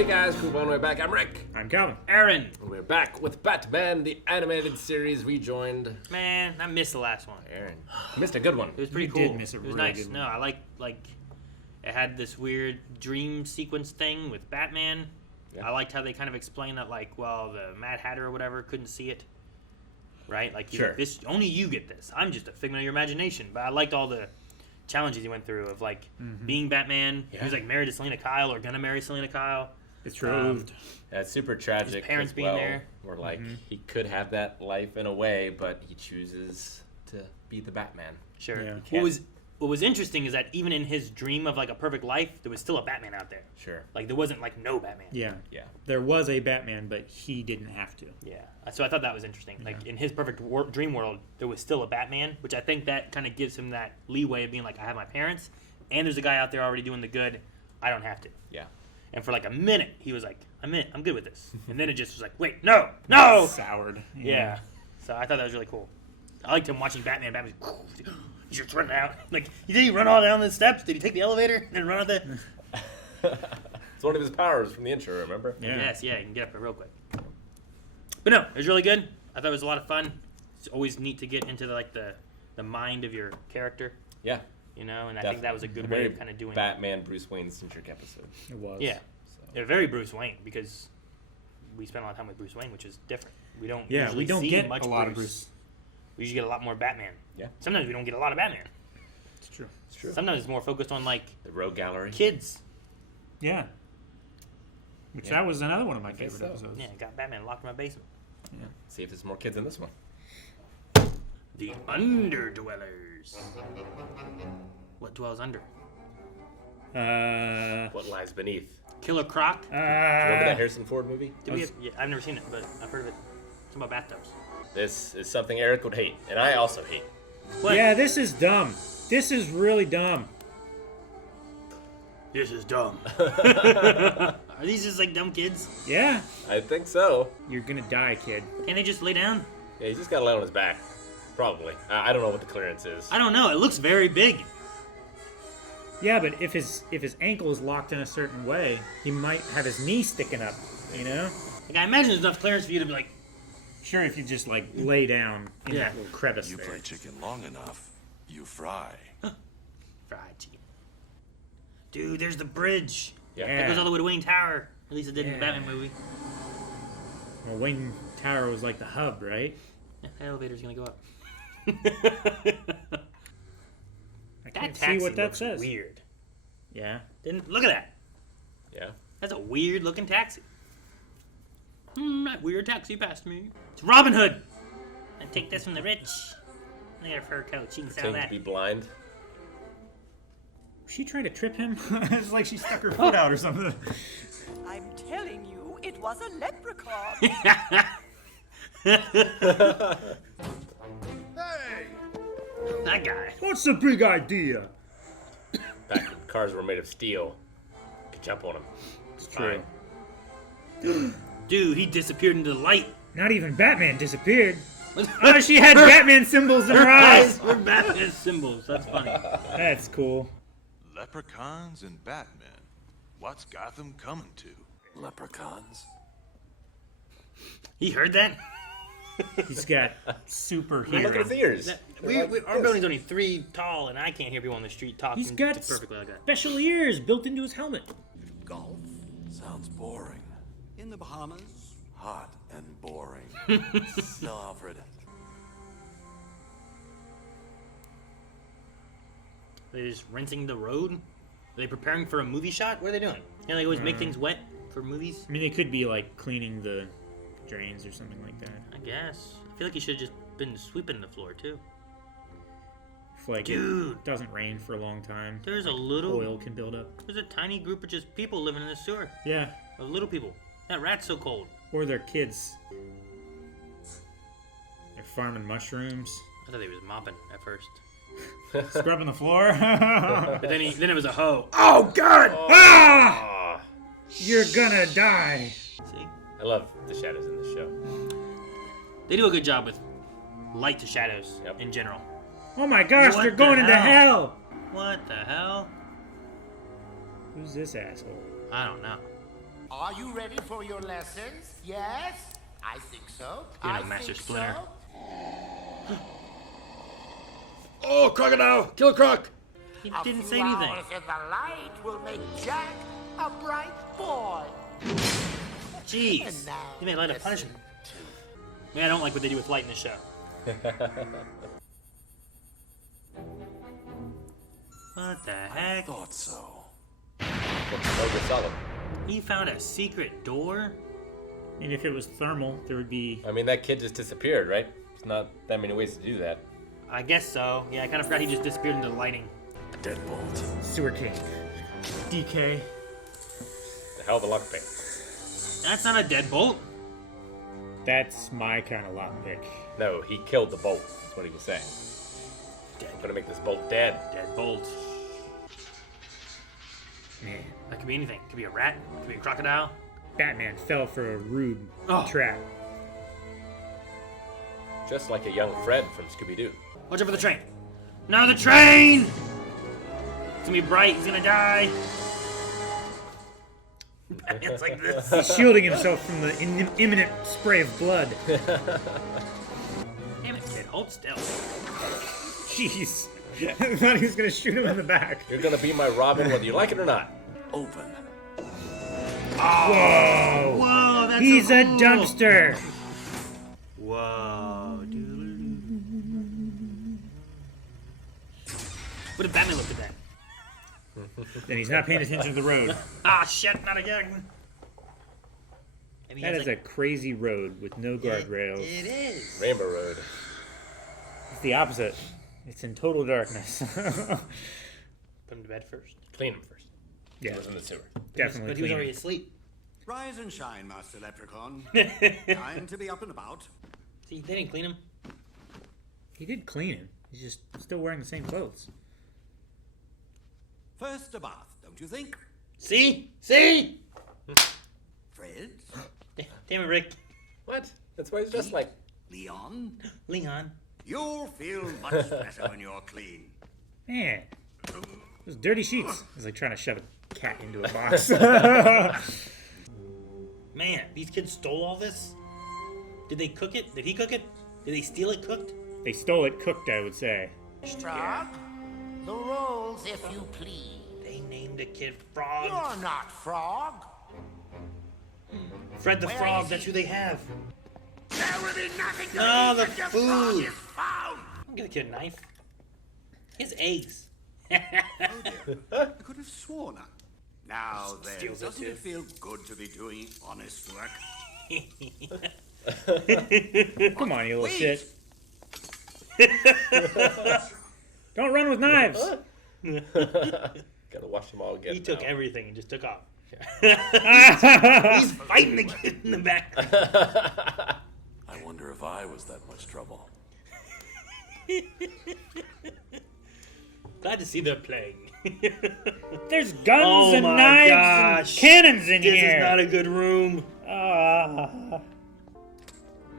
Hey guys, cool on the way back. I'm Rick. I'm Calvin. Aaron. And we're back with Batman, the animated series rejoined. Man, I missed the last one. Aaron. Missed a good one. It was pretty You cool. did miss a it was really nice. good one. No, I like it had this weird dream sequence thing with Batman. Yeah. I liked how they kind of explained that, like, well, the Mad Hatter or whatever couldn't see it. Right? Like, Sure. this only you get this. I'm just a figment of your imagination. But I liked all the challenges he went through of, like, being Batman. Yeah. He was, like, married to Selena Kyle or gonna marry Selena Kyle. Betrothed. That's super tragic. His parents as being well, there. Where, like, he could have that life in a way, but he chooses to be the Batman. Sure. Yeah. What was interesting is that even in his dream of, like, a perfect life, there was still a Batman out there. Sure. Like, there wasn't, like, no Batman. Yeah. Yeah. There was a Batman, but he didn't have to. Yeah, so I thought that was interesting. Like, in his perfect dream world, there was still a Batman, which I think that kind of gives him that leeway of being like, I have my parents, and there's a guy out there already doing the good. I don't have to. Yeah. And for like a minute, he was like, I'm good with this. And then it just was like, wait, no! Soured. Yeah. So I thought that was really cool. I liked him watching Batman. Batman's he's just running out. Like, did he run all down the steps? Did he take the elevator and then run out the... It's one of his powers from the intro, remember? Yeah. Yes, yeah, you can get up there real quick. But no, it was really good. I thought it was a lot of fun. It's always neat to get into the mind of your character, Yeah. you know, and I Definitely. think that was a good Very way of kind of doing Batman, Bruce Wayne-centric episode. It was. Yeah. So. They're very Bruce Wayne because we spend a lot of time with Bruce Wayne, which is different. We don't Yeah, usually we don't see get much a lot of Bruce. We usually get a lot more Batman. Yeah. Sometimes we don't get a lot of Batman. It's true. It's true. Sometimes it's more focused on, like, The Rogue Gallery. kids. Yeah. Which Yeah. that was another one of my think favorite so. episodes. Yeah, got Batman locked in my basement. Yeah. See if there's more kids in this one. The Underdwellers. What dwells under? What lies beneath? Killer Croc. Do you remember that Harrison Ford movie? I've never seen it, but I've heard of it. It's about bathtubs. This is something Eric would hate, and I also hate. What? Yeah, this is dumb. This is really dumb. This is dumb. Are these just like dumb kids? Yeah. I think so. You're gonna die, kid. Can't they just lay down? Yeah, he's just got to lay on his back. Probably. I don't know what the clearance is. I don't know. It looks very big. Yeah, but if his ankle is locked in a certain way, he might have his knee sticking up, you know? Like, I imagine there's enough clearance for you to be like, Sure, if you just, like, lay down in Yeah. that little crevice You there. play chicken long enough, you fry. fried chicken. Dude, there's the bridge. Yeah. That goes all the way to Wayne Tower. At least it did in the Yeah. Batman movie. Well, Wayne Tower was like the hub, right? Yeah, the elevator's gonna go up. I That can't see taxi what that looks says. weird. Yeah. Look at that. Yeah. That's a weird looking taxi. That weird taxi passed me. It's Robin Hood. I take this from the rich. I got a fur coat. She can sell Pretend to that. be blind. Was she trying to trip him? It's like she stuck her foot out or something. I'm telling you, it was a leprechaun. That guy. What's the big idea? Back when cars were made of steel. Could jump on them. It's true. Dude, he disappeared into the light. Not even Batman disappeared. Oh, she had Batman symbols in her eyes. We're Batman symbols. That's funny. That's cool. Leprechauns and Batman. What's Gotham coming to? Leprechauns? He heard that? He's got super Look at his hearing. ears. Our building's only 3 tall, and I can't hear people on the street talking He's got perfectly like that. special ears built into his helmet. Golf? Sounds boring. In the Bahamas? Hot and boring. No, Alfred. They're just rinsing the road? Are they preparing for a movie shot? What are they doing? You know, they always make things wet for movies? I mean, they could be like cleaning the drains or something like that. I guess. I feel like he should have just been sweeping the floor, too. If like Dude. it doesn't rain for a long time, There's a little... oil can build up. There's a tiny group of just people living in the sewer. Yeah, Of little people. That rat's so cold. or their kids. They're farming mushrooms, I thought he was mopping at first. scrubbing the floor. But then it was a hoe. Oh, God! Ah! Ah, You're gonna die. See? I love the shadows in this show. They do a good job with light to shadows Yep. in general. Oh my gosh, What they're the going into hell? hell. What the hell? Who's this asshole? I don't know. Are you ready for your lessons? Yes? I think so. You know, I Master think Splinter. so. Oh, crocodile! Kill a croc! He A didn't few say anything. hours in the light will make Jack a bright boy. Jeez. And now He made light of listen punishment. to- Man, I don't like what they do with light in the show. What the heck? Thought so. Over solid. He found a secret door? And if it was thermal, there would be. I mean, that kid just disappeared, right? There's not that many ways to do that. I guess so. Yeah, I kind of forgot he just disappeared into the lighting. Deadbolt. Sewer king. DK. The hell of a luck pick. That's not a deadbolt. That's my kind of lockpick. No, he killed the bolt. That's what he was saying. I'm gonna make this bolt dead. Deadbolt. Man, That could be anything. It could be a rat. It could be a crocodile. Batman fell for a rude Oh. trap. Just like a young Fred from Scooby-Doo. Watch out for the train. No, the train! It's gonna be bright. He's gonna die. Batman's like this. He's shielding himself from the imminent spray of blood. Damn it, kid. Hold still. Jeez. I thought he was going to shoot him in the back. You're gonna be my Robin whether you like it or not. Open. Whoa! Whoa, that's He's so a cool. dumpster! Whoa. What if Batman looked at that? And he's not paying attention to the road. Ah, shit, not again. Maybe That he is has, a crazy road with no guardrails. It is. Rainbow Road. It's the opposite. It's in total darkness. Put him to bed first. Clean him first. Yeah, He was in the sewer. definitely. But he was clean. already asleep. Rise and shine, Master Leprechaun. Time to be up and about. See, they didn't clean him. He did clean him. He's just still wearing the same clothes. First a bath, don't you think? See? See? Fred? Damn it, Rick. What? That's why he's just like. Leon? Leon. You'll feel much better when you're clean. Man, those dirty sheets. It's like trying to shove a cat into a box. Man, these kids stole all this? Did they cook it? Did he cook it? Did they steal it cooked? They stole it cooked, I would say. Frog, the rolls, if you please. They named a kid Frog. You're not Frog. Fred the Where Frog, is that's he? who they have. There will be nothing to No, eat the until food. Frog is found. Don't give the kid a knife. His eggs. Oh dear. I could have sworn I... Now then, Steals it doesn't too. it feel good to be doing honest work? Come on, you little Wait. shit. Don't run with knives. Gotta watch them all get. He took out. everything and just took off. He's fighting the kid in the back. I wonder if I was that much trouble. Glad to see they're playing. There's guns Oh and my knives gosh. and cannons in This here. is not a good room. Ah.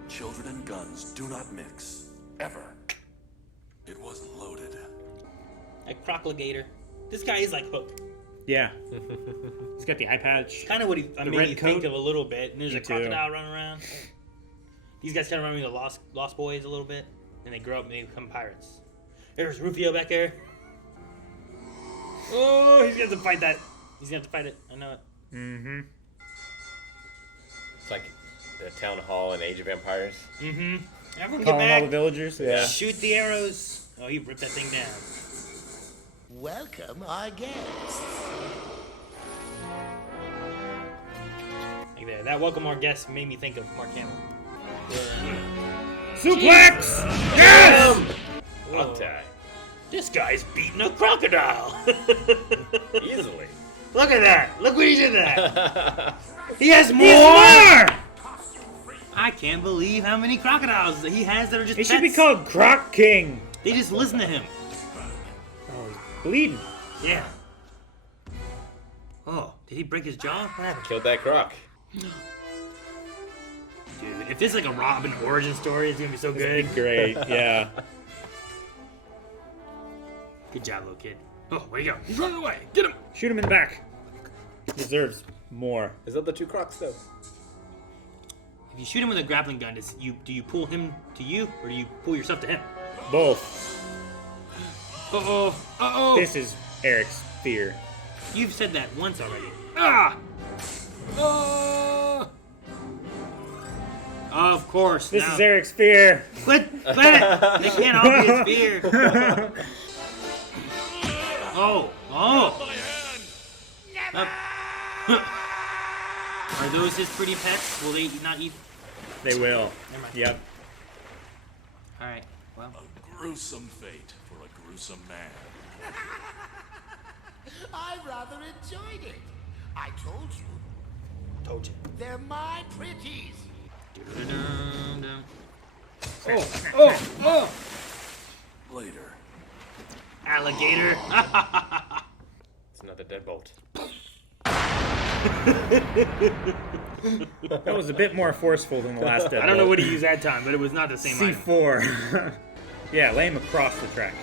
Children and guns do not mix. Ever. It wasn't loaded. A crocalligator. This guy is like Hook. Yeah. He's got the eye patch. Kind of what he made red me think coat? of a little bit. And there's Me a too. crocodile running around. These guys kind of remind me of the Lost Boys a little bit. And they grow up and they become pirates. There's Rufio back there. Oh, he's gonna have to fight that. He's gonna have to fight it. I know it. Mm-hmm. It's like the town hall in Age of Empires. Mm-hmm. Everyone get Calling all back. the villagers. Yeah. Shoot the arrows. Oh, he ripped that thing down. Welcome, our guests. Like there. That welcome our guests made me think of Mark Hamill. Suplex! Yes! One time. This guy's beating a crocodile. Easily. Look at that. Look what he did that. He has more. More! I can't believe how many crocodiles he has that are just It should be pets. called Croc King. They just listen to him. Oh, he's bleeding. Yeah. Oh, did he break his jaw? What happened? Killed that croc. Dude, if this is like a Robin origin story, it's gonna be so good. Great, yeah. Good job, little kid. Oh, where you go? He's running away. Get him. Shoot him in the back. He deserves More. Is that the two crocs though? If you shoot him with a grappling gun, do you pull him to you, or do you pull yourself to him? Both. Uh-oh. This is Eric's fear. You've said that once already. Ah! Of course. This now. is Eric's fear. Quit it! They can't all be his fear. Are those his pretty pets? Will they not eat? They will. Never mind. Yep. All right. Well. A gruesome fate for a gruesome man. I rather enjoyed it. I told you. Told you. They're my pretties. Oh! Later. Alligator. It's another deadbolt. That was a bit more forceful than the last deadbolt. I don't know what he used that time, but it was not the same item. C4. Yeah, lay him across the track.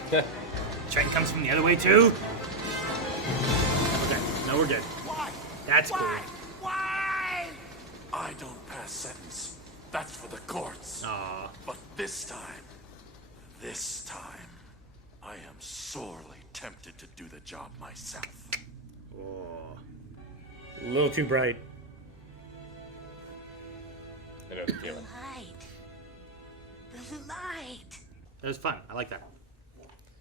Train comes from the other way too. Okay, no, we're good. Why? That's cool. Why? I don't pass sentence. That's for the courts. Aw. But this time, I am sorely tempted to do the job myself. A little too bright. I know the feeling. The light. That was fun. I like that.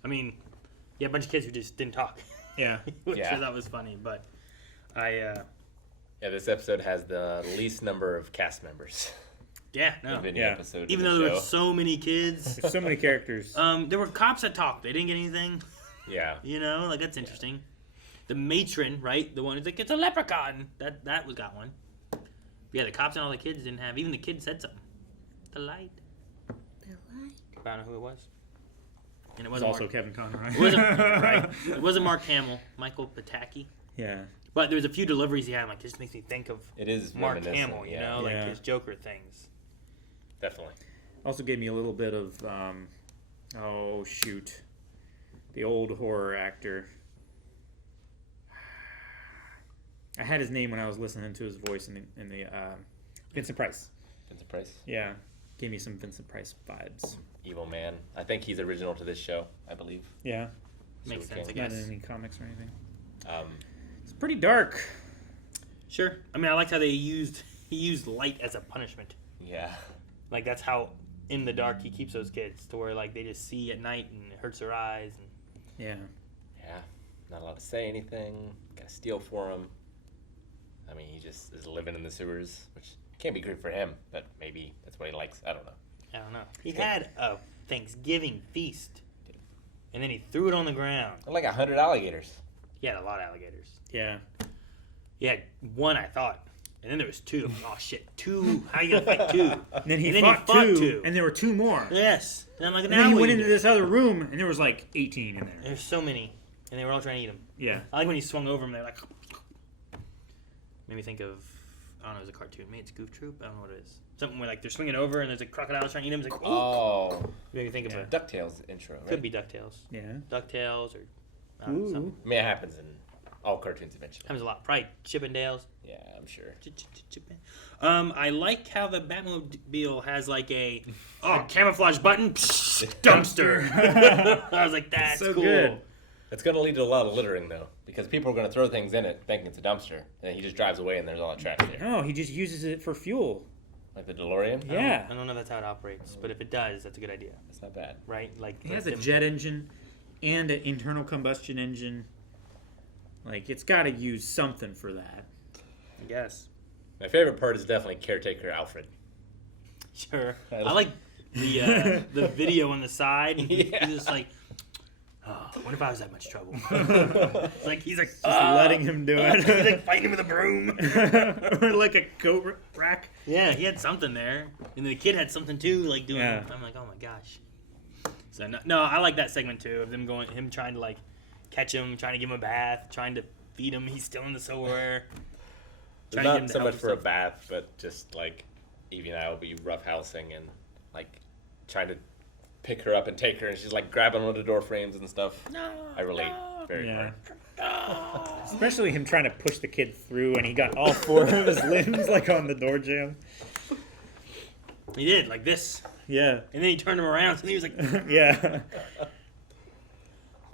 I mean, yeah, a bunch of kids who just didn't talk, Yeah. which Yeah. I thought was funny. But I, Yeah, this episode has the least number of cast members. yeah, no. Of any Yeah. episode. Even of though the there were show. so many kids, There's so many characters. there were cops that talked. They didn't get anything. Yeah. You know, like that's interesting. The matron, right? The one who's like, it's a leprechaun. That was got one. Yeah, the cops and all the kids didn't have. Even the kids said something. The light. I don't know who it was. And it It was wasn't also Mark. Kevin Conroy. It wasn't right. It wasn't Mark Hamill. Michael Pataki. Yeah. But there was a few deliveries he had. Like, this makes me think of It is Mark reminiscent, Hamill. You yeah. know, like Yeah. his Joker things. Definitely. Also gave me a little bit of, the old horror actor. I had his name when I was listening to his voice in the Vincent Price. Vincent Price. Yeah, gave me some Vincent Price vibes. Evil Man. I think he's original to this show, I believe. Yeah, Makes So sense, I we not guess. in any comics or anything. Um, It's pretty dark. Sure. I mean, I liked how he used light as a punishment. yeah. Like, that's how in the dark he keeps those kids to where, like, they just see at night and it hurts their eyes. And Yeah. Yeah. Not allowed to say anything. Gotta steal for him. I mean, he just is living in the sewers, which can't be great for him, but maybe that's what he likes. I don't know. I don't know. He had a Thanksgiving feast, and then he threw it on the ground. Like 100 alligators. He had a lot of alligators. Yeah. He had one, I thought, and then there was two. Oh shit, two! How you gonna fight two? And then he And then fought, he fought two, two. and there were two more. Yes. And I'm like, And now then he what went do into you do? this other room, and there was like 18 in there. There's so many, and they were all trying to eat him. Yeah. I like when he swung over him. They're like, made me think of, I don't know, it was a cartoon. Maybe it's Goof Troop. I don't know what it is. Something where like they're swinging over and there's a crocodile trying to eat him. It's like, ooh. Oh. Made me think of a DuckTales intro, right? could be DuckTales, Yeah. DuckTales, or I don't know, something. Ooh. I mean, it happens in all cartoons eventually. Happens a lot. Probably Chippendales. Yeah, I'm sure. I like how the Batmobile has like a camouflage button, dumpster. I was like, that's So cool. good. It's going to lead to a lot of littering, though, because people are going to throw things in it thinking it's a dumpster, and then he just drives away and there's all that trash there. No, he just uses it for fuel. Like the DeLorean? Yeah. I don't know if that's how it operates, but if it does, that's a good idea, That's not bad. right? Like He has let a them- jet engine and an internal combustion engine. Like, it's got to use something for that. I guess. My favorite part is definitely Caretaker Alfred. Sure. I like the video on the side. Yeah. He's just like, oh, what if I was that much trouble? he's like Just letting him do he's it. like fighting him with a broom. Or like a coat rack. Yeah, he had something there, and the kid had something too, like doing. Yeah. I'm like, oh my gosh. So no, I like that segment too of him trying to like catch him, trying to give him a bath, trying to feed him. He's still in the sewer. There's Trying to get him not to so help much for a himself. bath, but just like Evie and I will be roughhousing and like trying to pick her up and take her, and she's like grabbing one of the door frames and stuff. No, I relate very Yeah. hard. Especially him trying to push the kid through, and he got all 4 of his limbs like on the door jamb. He did like this, Yeah. and then he turned him around, and he was like, Yeah.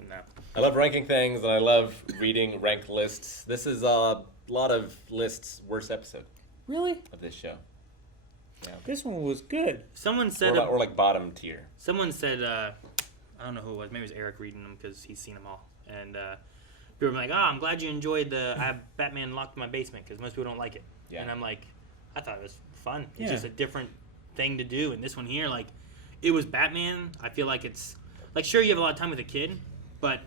no. I love ranking things, and I love reading ranked lists. This is a lot of lists' worst episode Really? of this show. Yeah. This one was good. Someone said, Or like bottom tier. someone said, I don't know who it was. Maybe it was Eric reading them because he's seen them all. And people were like, "Oh, I'm glad you enjoyed I have Batman locked in my basement because most people don't like it." Yeah. And I'm like, I thought it was fun. It's Yeah. just a different thing to do. And this one here, like, it was Batman. I feel like it's like, sure, you have a lot of time with a kid, but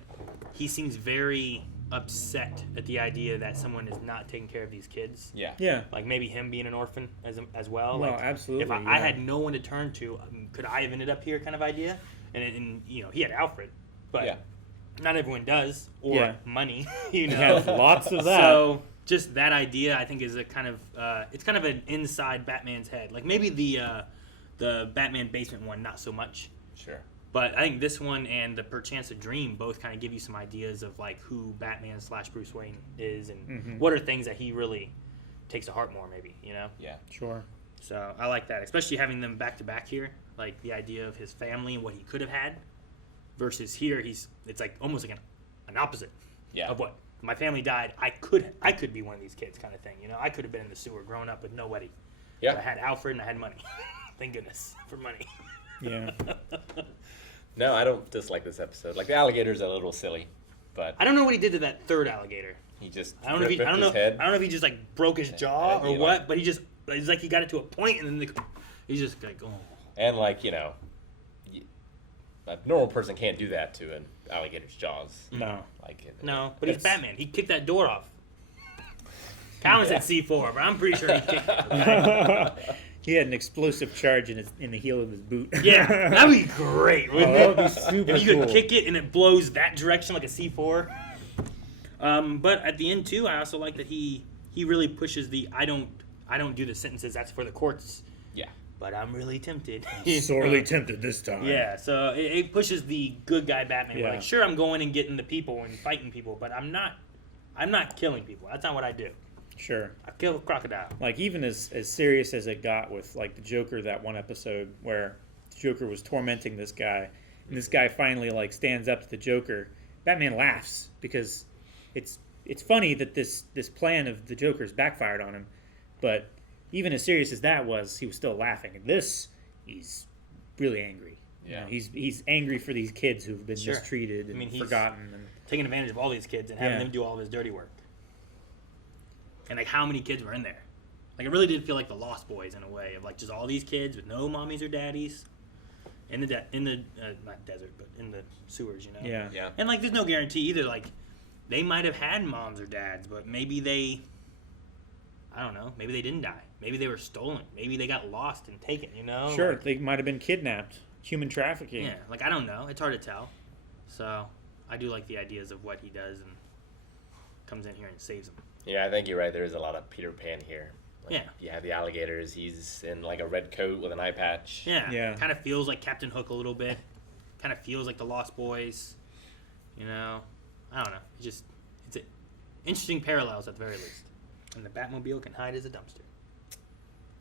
he seems very upset at the idea that someone is not taking care of these kids. Yeah. Yeah. Like maybe him being an orphan as well. No, Like, absolutely, If I yeah. had no one to turn to, could I have ended up here? Kind of idea. And you know, he had Alfred, but Yeah. not everyone does, or Yeah. money. You know, Yeah, lots of that. So just that idea, I think, is a kind of it's kind of an inside Batman's head. Like maybe the Batman basement one, not so much. Sure. But I think this one and the Perchance a Dream both kind of give you some ideas of like who Batman / Bruce Wayne is, and what are things that he really takes to heart more, maybe, you know? Yeah. Sure. So I like that, especially having them back to back here, like the idea of his family and what he could have had, versus here it's like almost like an opposite Yeah. of what my family died. I could be one of these kids, kind of thing, you know? I could have been in the sewer growing up with nobody. Yeah. I had Alfred and I had money. Thank goodness for money. Yeah. No, I don't dislike this episode. Like the alligator's a little silly, but I don't know what he did to that third alligator. he just I don't know ripped his I head. don't know if he just like broke his jaw or you know. what, but it's like he got it to a point and then he's just like, oh. And like, you know, a normal person can't do that to an alligator's jaws. No. Like No, but he's it's- Batman. He kicked that door off. Calvin said C4, but I'm pretty sure he kicked it. He had an explosive charge in the heel of his boot. Yeah, that'd be great, wouldn't Oh, that would it? be super If you could cool. kick it and it blows that direction like a C4. But at the end too, I also like that he really pushes the I don't do the sentences. That's for the courts. Yeah. But I'm really tempted. Sorely tempted this time. Yeah, so it pushes the good guy Batman. Yeah. Like, sure, I'm going and getting the people and fighting people, but I'm not killing people. That's not what I do. Sure. I kill a crocodile. Like, even as serious as it got with, like, the Joker, that one episode where the Joker was tormenting this guy, and this guy finally, like, stands up to the Joker, Batman laughs because it's funny that this plan of the Joker's backfired on him, but even as serious as that was, he was still laughing. And this, he's really angry. Yeah. You know, he's angry for these kids who've been Sure. mistreated and he's forgotten. And taking advantage of all these kids and having Yeah. them do all of his dirty work. And, like, how many kids were in there? Like, it really did feel like the Lost Boys in a way of, like, just all these kids with no mommies or daddies in the not desert, but in the sewers, you know? yeah. Yeah. And, like, there's no guarantee either. Like, they might have had moms or dads, but maybe I don't know, maybe they didn't die. Maybe they were stolen. Maybe they got lost and taken, you know? Sure, Like, they might have been kidnapped. Human trafficking. yeah, like, I don't know. It's hard to tell. So, I do like the ideas of what he does and comes in here and saves them. Yeah, I think you're right. There is a lot of Peter Pan here. Like, Yeah. You have the alligators. He's in like a red coat with an eye patch. Yeah. Yeah. Kind of feels like Captain Hook a little bit. Kind of feels like the Lost Boys. You know? I don't know. It's interesting parallels at the very least. And the Batmobile can hide as a dumpster.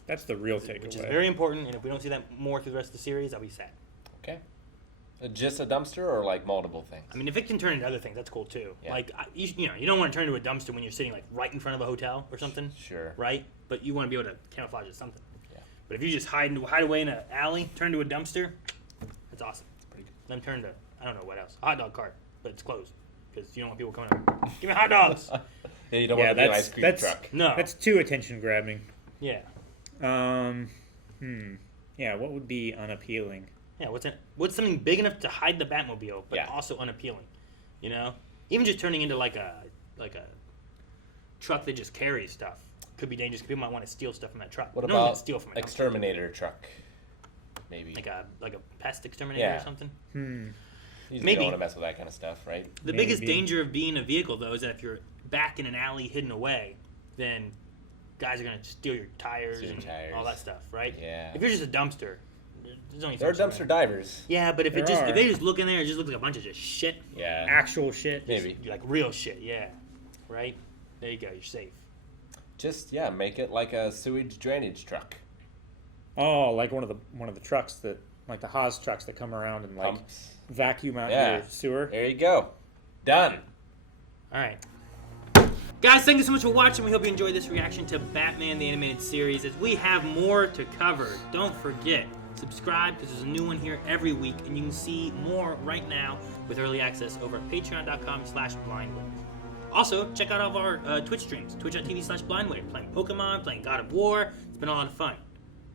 That's the real takeaway. Which is very important, and if we don't see that more through the rest of the series, I'll be sad. Okay. Just a dumpster or like multiple things? I mean, if it can turn into other things, that's cool too. Yeah. Like, you know, you don't want to turn into a dumpster when you're sitting like right in front of a hotel or something, Sure. right? But you want to be able to camouflage as something. Yeah. But if you just hide away in an alley, turn to a dumpster, that's awesome. Pretty good. Then turn to, I don't know what else, a hot dog cart, but it's closed because you don't want people coming up. Give me hot dogs. Yeah, you don't Yeah, want to be an that's- ice cream that's- truck. No. That's too attention grabbing. Yeah. Yeah, what would be unappealing? Yeah, what's something big enough to hide the Batmobile, but Yeah. also unappealing? You know, even just turning into like a truck that just carries stuff could be dangerous. People might want to steal stuff from that truck. What No one would about steal from a dumpster. exterminator truck? Maybe. like a pest exterminator Yeah. or something? You just maybe. don't want to mess with that kind of stuff, right? The biggest Maybe. danger of being a vehicle, though, is that if you're back in an alley hidden away, then guys are going to steal your tires Steal your and tires. all that stuff, right? Yeah. If you're just a dumpster, There's only They're some dumpster divers. Yeah, but if There if are. they just look in there, it just looks like a bunch of just shit. Yeah. Actual shit. Maybe. Like real shit, yeah. Right? There you go, you're safe. Just make it like a sewage drainage truck. Oh, like one of the trucks that, like the Haas trucks that come around and like Pumps. vacuum out Yeah. your sewer. There you go. Done. Alright. Guys, thank you so much for watching. We hope you enjoyed this reaction to Batman the Animated Series. As we have more to cover, don't forget, subscribe because there's a new one here every week, and you can see more right now with early access over at patreon.com/blindwave. Also, check out all of our Twitch streams, twitch.tv/blindwave, playing Pokemon, playing God of War. It's been a lot of fun.